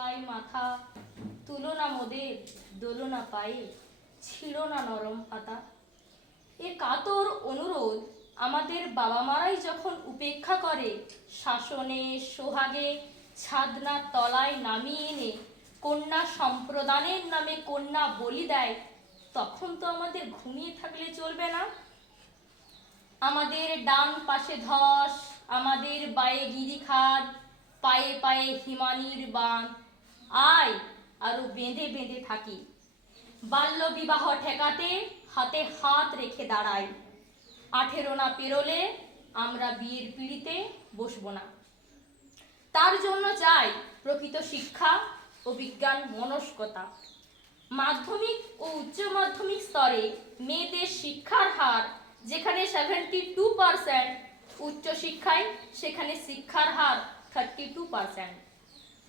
দোলাই মাথা, তুলো না মোদের দোলো না পায়ে, ছিঁড়ো না নরম পাতা। এ কাতর অনুরোধ আমাদের বাবা মারাই যখন উপেক্ষা করে, শাসনে সোহাগে ছাদনার তলায় নামিয়ে এনে কন্যা সম্প্রদানের নামে কন্যা বলি দেয়, তখন তো আমাদের ঘুমিয়ে থাকলে চলবে না। আমাদের ডান পাশে ধস, আমাদের বায়ে গিরিখাদ, পায়ে পায়ে হিমানির বাঁধ, আয় আরো বেঁধে বেঁধে থাকি। বাল্য বিবাহ ঠেকাতে হাতে হাত রেখে দাঁড়াই। 18 না পেরোলে আমরা বিয়ের পিঁড়িতে বসবো না। তার জন্য চাই প্রকৃত শিক্ষা ও বিজ্ঞান মনস্কতা। মাধ্যমিক ও উচ্চ মাধ্যমিক স্তরে মেয়েদের শিক্ষার হার যেখানে 72%, উচ্চ শিক্ষায় সেখানে শিক্ষার হার 32%।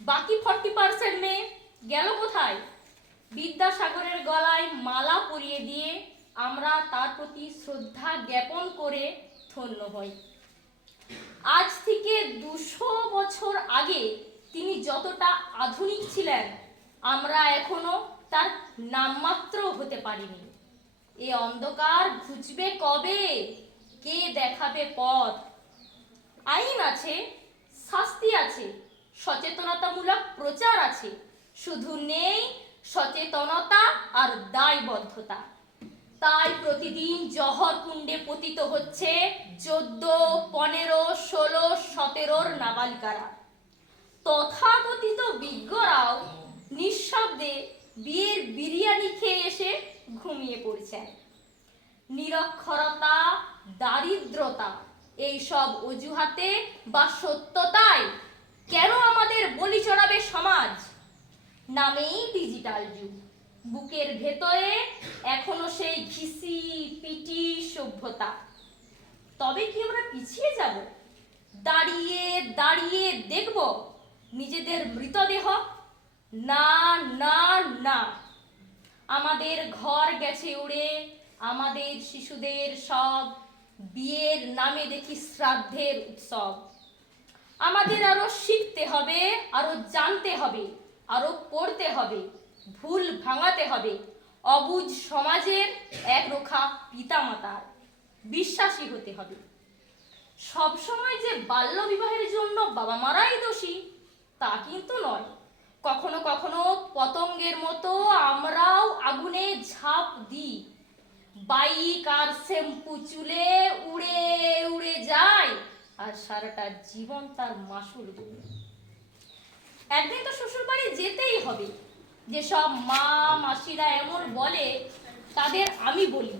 বাকি 40% মেয়ে গেল কোথায়? বিদ্যাসাগরের গলায় মালা পরিয়ে দিয়ে আমরা তার প্রতি শ্রদ্ধা জ্ঞাপন করে ধন্য হই। আজ থেকে 200 বছর আগে তিনি যতটা আধুনিক ছিলেন, আমরা এখনো তার নামমাত্র হতে পারিনি। এ অন্ধকার ঘুচবে কবে? কে দেখাবে পথ? আইন আছে, শাস্তি আছে, সচেতনতামূলক প্রচার আছে, শুধু নেই সচেতনতা আর দায়বদ্ধতা। তাই প্রতিদিন জহর কুণ্ডে পতিত হচ্ছে 14, 15, 16, 17 নাবালিকারা। তথাকথিত বিজ্ঞরাও নিঃশব্দে বিয়ের বিরিয়ানি খেয়ে এসে ঘুমিয়ে পড়ছেন। নিরক্ষরতা, দারিদ্রতা, এইসব অজুহাতে বা সত্যতায় কেন আমাদের বলি চড়াবে সমাজ? নামেই ডিজিটাল যুগ, বুকের ভেতরে এখনো সেই ঘিসি পিটি সভ্যতা। তবে কি আমরা পিছিয়ে যাব? দাঁড়িয়ে দাঁড়িয়ে দেখব নিজেদের মৃতদেহ? না না না, আমাদের ঘর গেছে উড়ে, আমাদের শিশুদের সব বিয়ের নামে দেখি শ্রাদ্ধের উৎসব। আমাদের আরো শিখতে হবে, আরো জানতে হবে, আরো পড়তে হবে, ভুল ভাঙাতে হবে, অবুঝ সমাজের একরোখা পিতামাতার বিশ্বাসী হতে হবে। সবসময় যে বাল্য বিবাহের জন্য বাবা মারাই দোষী তা কিন্তু নয়। কখনো কখনো পতঙ্গের মতো আমরাও আগুনে ঝাঁপ দিই। বাইক আর শ্যাম্পু চুলে উড়ে উড়ে যায়, আর সারাটা জীবন তার মাসুল গুলো। একদিন তো শ্বশুর বাড়ি যেতেই হবে। যেসব মা মাসিরা এমন বলে তাদের আমি বলি,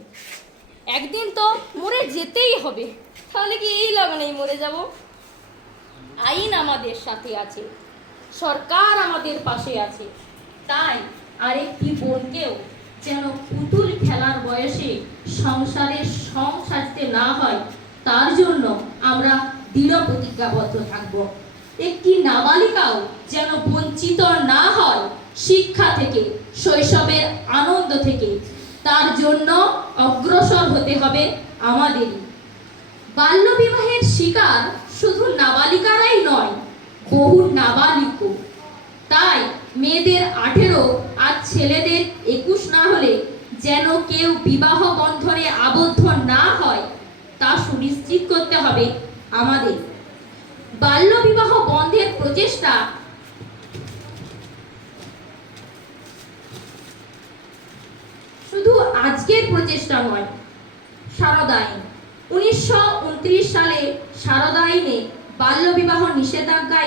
একদিন তো মরে যেতেই হবে। তাহলে কি এই লগনেই মরে যাব? আইন আমাদের সাথে আছে, সরকার আমাদের পাশে আছে। তাই আরেকটি বোনকেও যেন পুতুল খেলার বয়সে সংসারের সং সাজতে না হয়, তার জন্য আমরা দৃঢ় প্রতিজ্ঞাবদ্ধ থাকব। একটি নাবালিকাও যেন বঞ্চিত না হয় শিক্ষা থেকে, শৈশবের আনন্দ থেকে, তার জন্য অগ্রসর হতে হবে আমাদেরই। বাল্য বিবাহের শিকার শুধু নাবালিকারাই নয়, বহু নাবালিকও। তাই মেয়েদের 18 আর ছেলেদের 21 না হলে যেন কেউ বিবাহ বন্ধনে আবদ্ধ না হয়, তা সুনিশ্চিত করতে হবে আমাদের। বাল্য বিবাহ বন্ধের প্রচেষ্টা শুধু আজকের প্রচেষ্টা নয়। শারদা আইন 1929 সালে শারদা আইনে বাল্য বিবাহ নিষেধাজ্ঞা